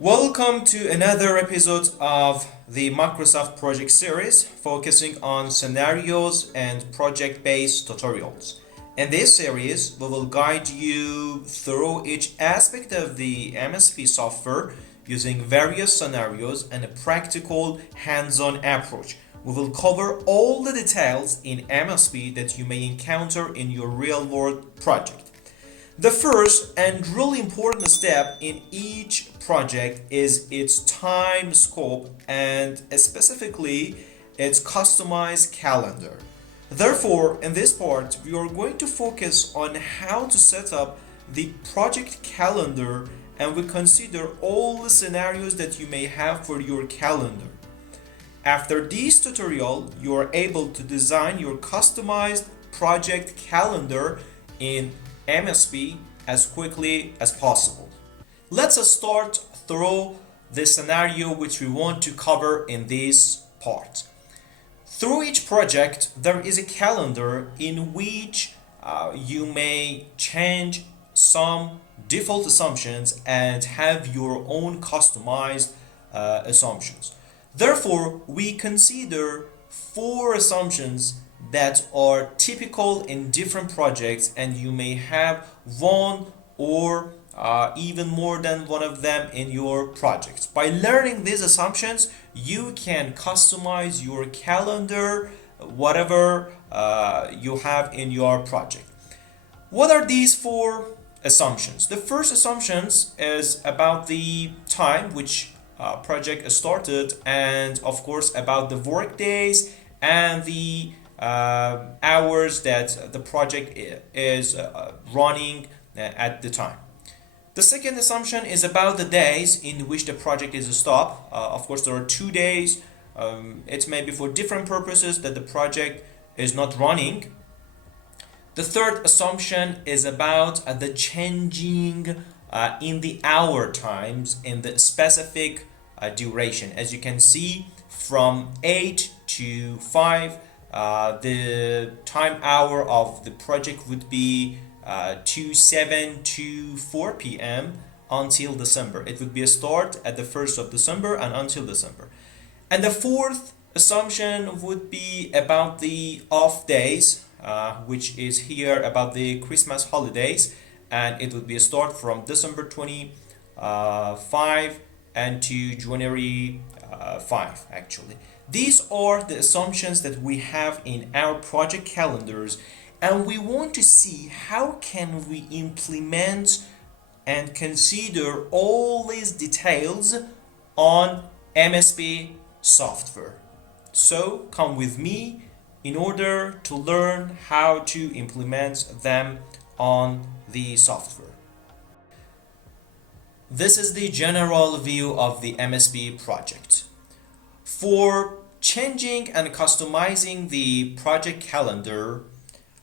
Welcome to another episode of the Microsoft project series focusing on scenarios and project-based tutorials. In this series, we will guide you through each aspect of the MSP software using various scenarios and a practical hands-on approach. We will cover all the details in MSP that you may encounter in your real-world project. The first and really important step in each project is its time scope and specifically its customized calendar. Therefore, in this part, we are going to focus on how to set up the project calendar and we consider all the scenarios that you may have for your calendar. After this tutorial, you are able to design your customized project calendar in MSP as quickly as possible. Let's start through the scenario which we want to cover in this part. Through each project, there is a calendar in which you may change some default assumptions and have your own customized assumptions. Therefore, we consider four assumptions that are typical in different projects, and you may have one or even more than one of them in your projects. By learning these assumptions, you can customize your calendar, whatever you have in your project. What are these four assumptions? The first assumptions is about the time which project started, and of course about the work days and the hours that the project is running at the time. The second assumption is about the days in which the project is stopped. Of course, there are 2 days. It may be for different purposes that the project is not running. The third assumption is about the changing in the hour times in the specific duration. As you can see, from 8 to 5, the time hour of the project would be 7 to 4 p.m. until December. It would be a start at the 1st of December and until December. And the fourth assumption would be about the off days, which is here about the Christmas holidays, and it would be a start from December 25 and to January 5 actually. These are the assumptions that we have in our project calendars, and we want to see how can we implement and consider all these details on MSP software. So come with me in order to learn how to implement them on the software. This is the general view of the MSP project. For changing and customizing the project calendar,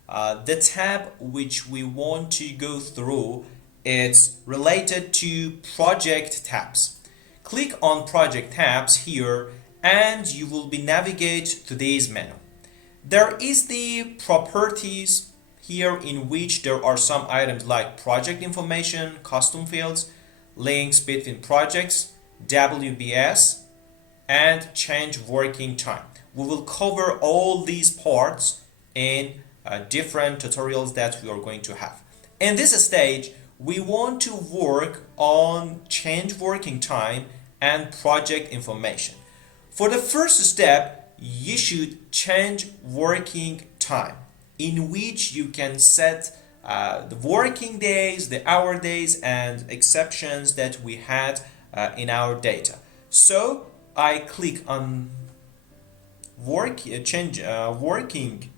the tab which we want to go through is related to project tabs. Click on project tabs here and you will be navigate to this menu. There is the properties here in which there are some items like project information, custom fields, links between projects, WBS, and change working time. We will cover all these parts in different tutorials that we are going to have. In this stage, we want to work on change working time and project information. For the first step, you should change working time, in which you can set the working days, the hour days, and exceptions that we had in our data. So I click on change working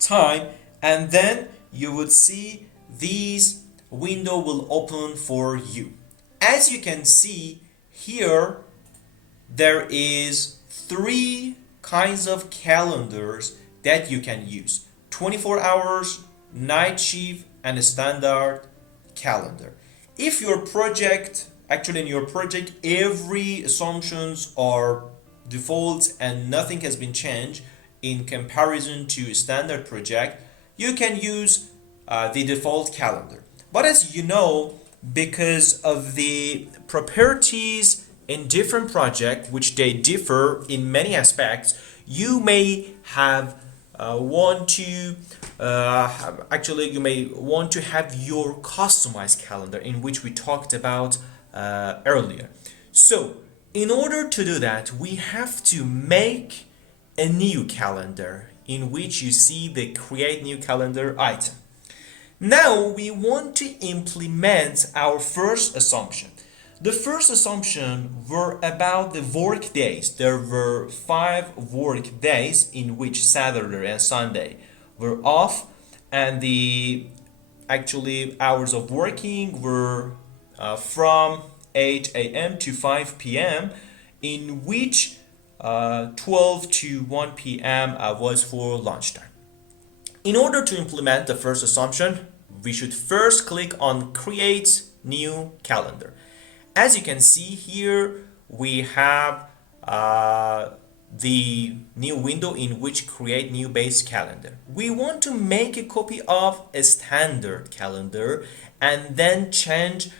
time, and then you would see this window will open for you. As you can see here, there is 3 kinds of calendars that you can use: 24 hours, night shift, and a standard calendar. If your project, actually in your project, every assumptions are default and nothing has been changed in comparison to a standard project, you can use the default calendar. But as you know, because of the properties in different projects, which they differ in many aspects. You may have want to actually you may want to have your customized calendar, in which we talked about earlier. So in order to do that, we have to make a new calendar, in which you see the create new calendar item. Now we want to implement our first assumption. The first assumption were about the work days. There were 5 work days in which Saturday and Sunday were off, and the actually hours of working were from 8 a.m. to 5 p.m., in which 12 to 1 p.m. Was for lunchtime. In order to implement the first assumption, we should first click on Create New Calendar. As you can see here, we have the new window in which create new base calendar. We want to make a copy of a standard calendar and then change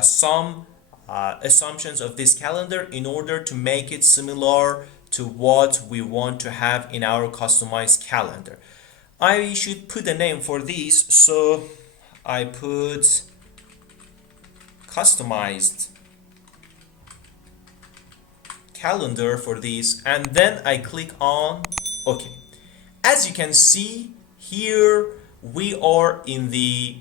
some assumptions of this calendar in order to make it similar to what we want to have in our customized calendar. I should put a name for this, so I put customized calendar for this, and then I click on OK. As you can see here, we are in the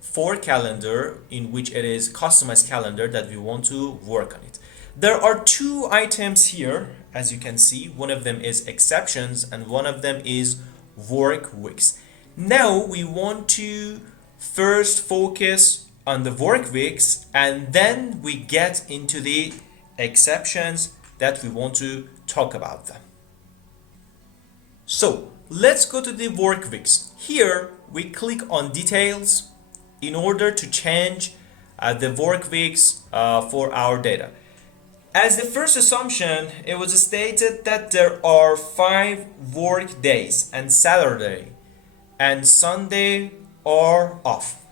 for calendar, in which it is customized calendar that we want to work on it. There are 2 items here, as you can see. One of them is exceptions and one of them is work weeks. Now we want to first focus on the work weeks, and then we get into the exceptions that we want to talk about them. So let's go to the work weeks. Here we click on details in order to change the work weeks for our data. As the first assumption, it was stated that there are 5 work days and Saturday and Sunday are off.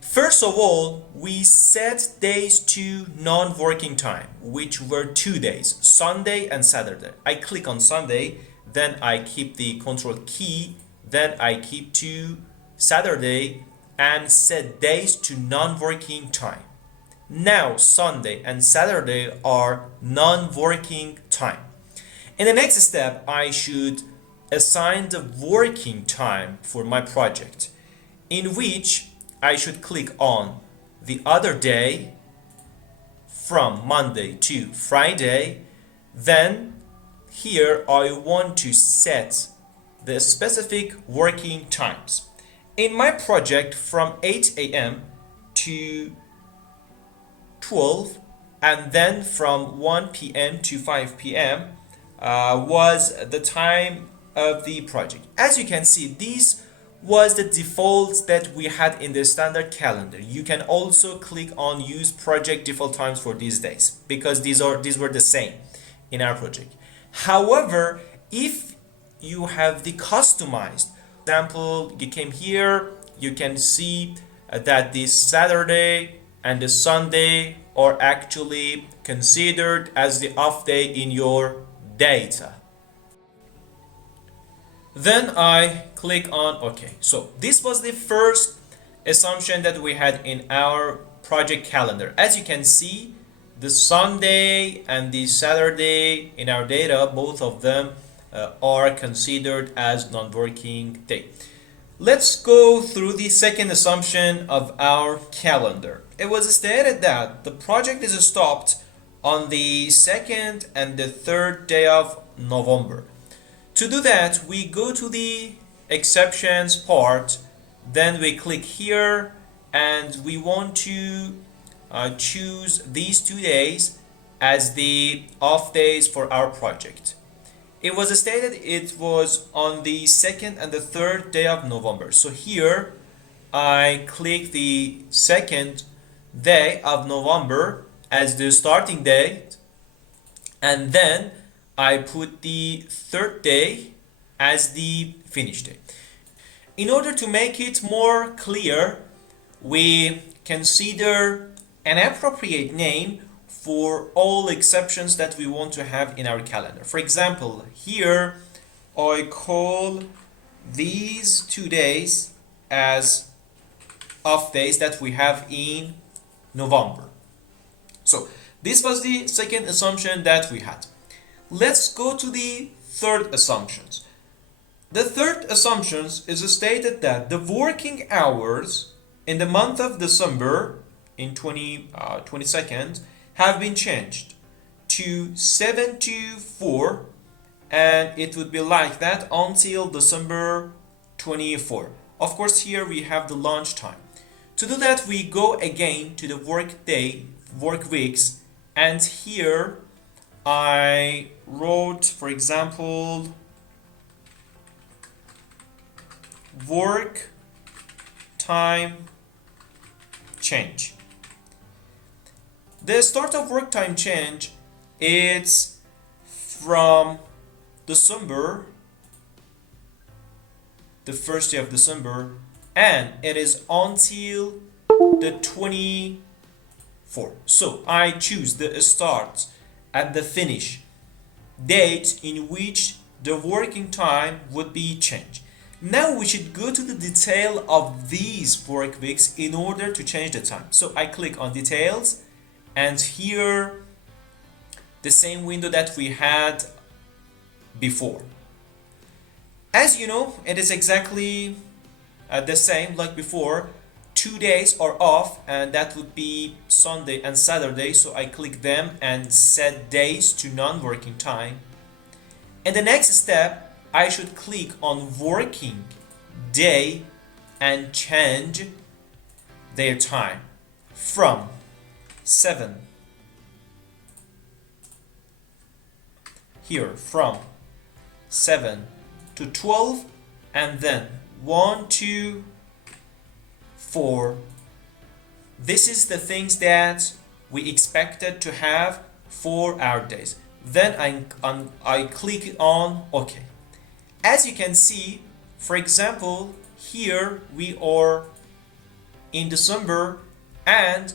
First of all, we set days to non-working time, which were 2 days, Sunday and Saturday. I click on Sunday, then I keep the control key, then I keep to Saturday and set days to non-working time. Now Sunday and Saturday are non-working time. In the next step, I should assign the working time for my project, in which I should click on the other day from Monday to Friday. Then here I want to set the specific working times. In my project, from 8 a.m. to 12, and then from 1 p.m. to 5 p.m. Was the time of the project. As you can see, these was the defaults that we had in the standard calendar. You can also click on use project default times for these days, because these were the same in our project. However, if you have the customized, for example, you came here, you can see that this Saturday and the Sunday are actually considered as the off day in your data. Then I click on OK. So this was the first assumption that we had in our project calendar. As you can see, the Sunday and the Saturday in our data, both of them are considered as non-working day. Let's go through the second assumption of our calendar. It was stated that the project is stopped on the second and the third day of November. To do that, we go to the exceptions part, then we click here, and we want to choose these 2 days as the off days for our project. It was stated it was on the second and the third day of November. So here I click the second day of November as the starting date, and then I put the third day as the finish day. In order to make it more clear, we consider an appropriate name for all exceptions that we want to have in our calendar. For example, here I call these 2 days as off days that we have in November. So this was the second assumption that we had. Let's go to the third assumptions. The third assumption is stated that the working hours in the month of December in 22nd have been changed to 7 to 4, and it would be like that until December 24. Of course, here we have the lunch time. To do that, we go again to the work weeks, and here I wrote, for example, work time change. The start of work time change is from December, the first day of December, and it is until the 24th. So I choose the start and the finish date in which the working time would be changed. Now we should go to the detail of these work weeks in order to change the time. So I click on details, and here the same window that we had before. As you know, it is exactly the same like before. 2 days are off, and that would be Sunday and Saturday, so I click them and set days to non-working time. In the next step, I should click on working day and change their time from 7 here from 7 to 12, and then 1 2 4. This is the things that we expected to have for our days. Then I click on OK. As you can see, for example, here we are in December, and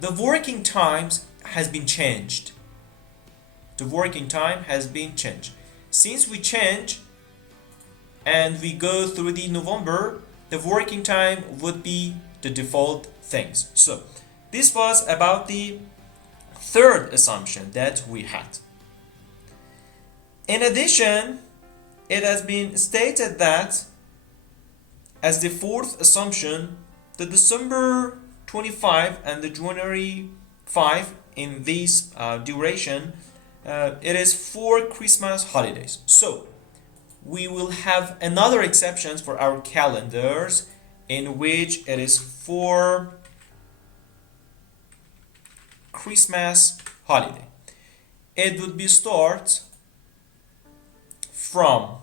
the working times has been changed. The working time has been changed. Since we change and we go through the November, the working time would be the default things. So this was about the third assumption that we had. In addition, it has been stated that as the fourth assumption, the December 25 and the January 5 in this duration, it is for Christmas holidays. So we will have another exceptions for our calendars in which it is for Christmas holiday. It would be start from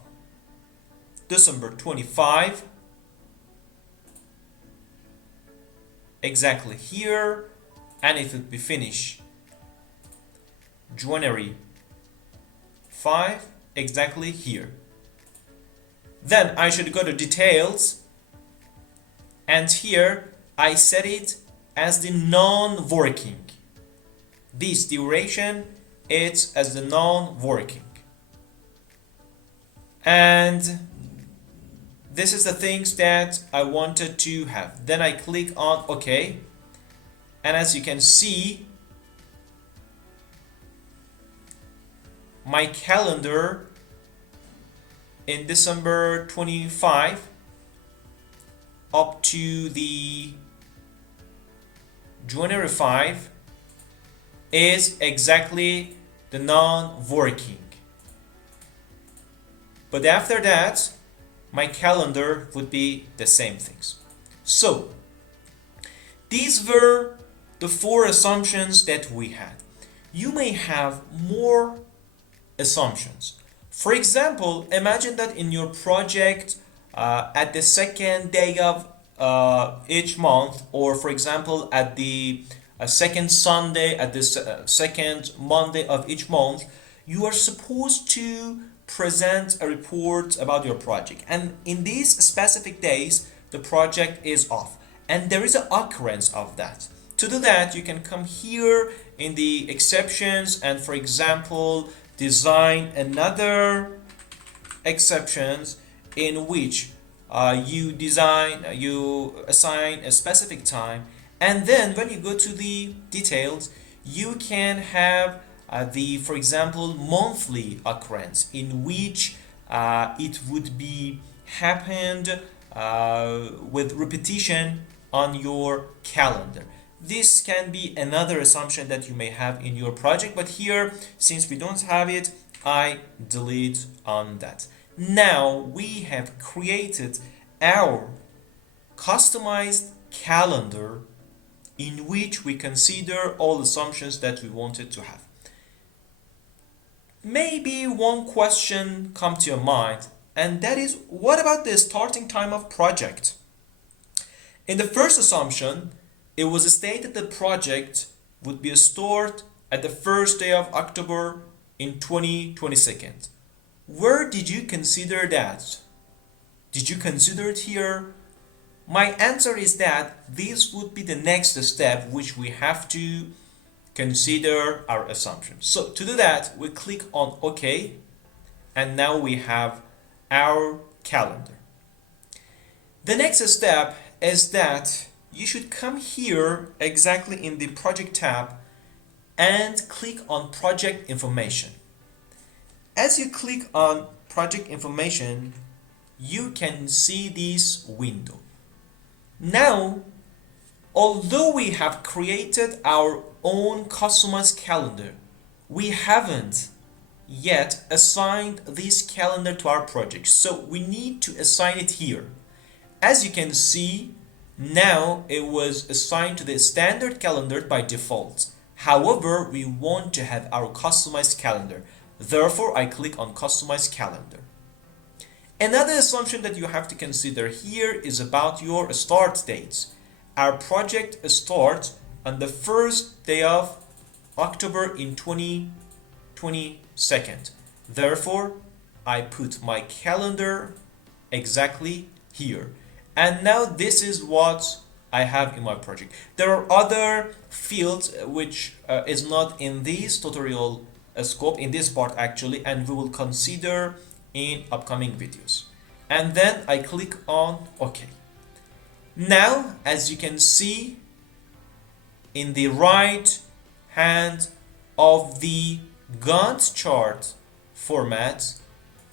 December 25 exactly here, and it would be finished January 5 exactly here. Then I should go to details, and here I set it as the non-working. This duration it's as the non-working. And this is the things that I wanted to have. Then I click on OK, and as you can see, my calendar in December 25 up to the January 5 is exactly the non-working. But after that, my calendar would be the same things. So these were the 4 assumptions that we had. You may have more assumptions. For example, imagine that in your project at the second day of each month, or for example at the second Sunday at the second Monday of each month, you are supposed to present a report about your project, and in these specific days the project is off. and there is an occurrence of that. To do that, you can come here in the exceptions and, for example, design another exceptions in which you assign a specific time, and then when you go to the details, you can have for example, monthly occurrence in which it would be happened with repetition on your calendar. This can be another assumption that you may have in your project, but here, since we don't have it, I delete on that. Now we have created our customized calendar in which we consider all assumptions that we wanted to have. Maybe one question come to your mind, and that is, what about the starting time of project? In the first assumption, it was stated the project would be stored at the first day of October in 2022. Where did you consider that? Did you consider it here? My answer is that this would be the next step which we have to consider our assumptions. So to do that, we click on OK, and now we have our calendar. The next step is that you should come here exactly in the project tab and click on project information. As you click on project information, you can see this window. Now, although we have created our own customized calendar, we haven't yet assigned this calendar to our project. So we need to assign it here. As you can see, now it was assigned to the standard calendar by default. However, we want to have our customized calendar. Therefore, I click on Customize Calendar. Another assumption that you have to consider here is about your start dates. Our project starts on the first day of October in 2022. Therefore, I put my calendar exactly here. And now this is what I have in my project. There are other fields which is not in this tutorial scope, in this part actually, and we will consider in upcoming videos. And then I click on OK. Now, as you can see, in the right hand of the Gantt chart format,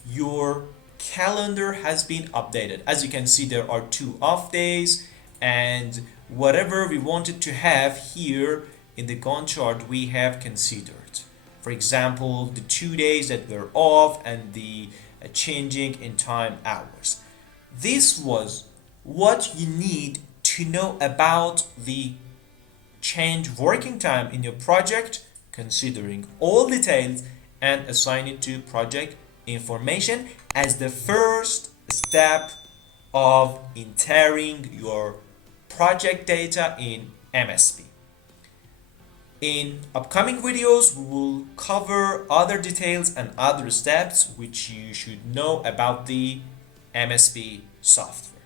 your calendar has been updated. As you can see, there are 2 off days, and whatever we wanted to have here in the Gantt chart we have considered. For example, the 2 days that were off and the changing in time hours. This was what you need to know about the change working time in your project, considering all details, and assign it to project information as the first step of entering your project data in MSP. In upcoming videos, we will cover other details and other steps which you should know about the MSP software.